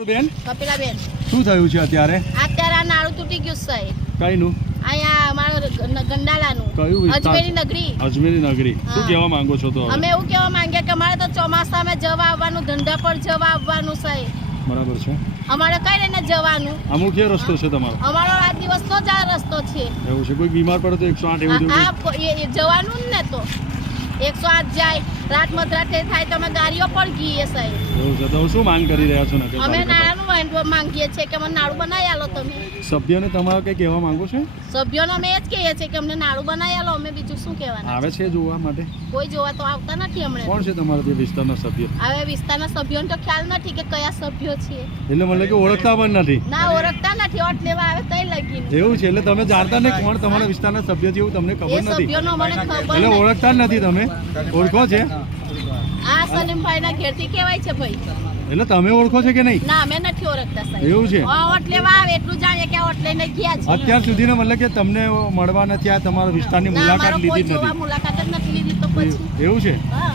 બેન કપિલાબેન શું થયું છે અત્યારે? અત્યારે આ નાળું તૂટી ગયું સાહેબ. કઈનું? અહીંયા અમારું ગંડાલાનું. કયું વિસ્તાર? અજમેરી નગરી. અજમેરી નગરી. શું કહેવા માંગો છો તો? અમે એવું કહેવા માંગ્યા કે અમારે તો ચોમાસામાં જવા આવવાનું, ધંધા પર જવા આવવાનું સાહેબ. બરાબર છે. અમારે કઈ લઈને જવાનું? અમુક એ રસ્તો છે તમારો? અમારો રાત દિવસનો જ આ રસ્તો છે. એવું છે? કોઈ બીમાર પડે તો 108 એવું આ જવાનું જ ને તો 108 જાય, રાત મધરાતે થાય તો અમે ગાડીઓ પર ગઈએ સાહેબ. એવું છે? તો શું માંગ કરી રહ્યા છો? અમે નાળાનું માંગીએ છીએ કે અમને નાળું બનાવી આલો તમે. સભ્યોને તમારે કઈ કહેવા માંગો છો? સભ્યોને અમે એ જ કહીએ છીએ કે અમને નાળું બનાવી આલો. અમે બીજું શું કહેવાનું? આવે છે જોવા માટે? કોઈ જોવા તો આવતા નથી હમણાં. કોણ છે તમારા તે વિસ્તારના સભ્ય? હવે વિસ્તારના સભ્યોને તો ખ્યાલ નથી કે કયા સભ્યો છીએ. એટલે મને કે ઓળખતા પણ નથી. ના ઓળખતા નથી, ઓટ લેવા આવે તઈ લગીને. એવું છે? એટલે તમે જાણતા ને કોણ તમારા વિસ્તારના સભ્ય છે એવું તમને એ ખબર નથી? સભ્યોનો મને ખબર એટલે નથી. ઓળખતા જ નથી તમે? ઓળખો છે? આ સલીમભાઈના ઘેરથી કહેવાય છે ભાઈ. એટલે તમે ઓળખો છે કે નહીં? ના અમે નથી ઓળખતા સાહેબ. એવું છે? ઓટ લેવા આવે એટલું જાણીએ કે ઓટ લઈને ગયા છે. અત્યાર સુધીનો મતલબ કે તમને મળવા નથી આ તમારા વિસ્તારની ના મુલાકાત અમારો કોઈ લીધી જ જોવા નથી? મુલાકાત જ નથી લીધી તો પછી. એવું છે? હા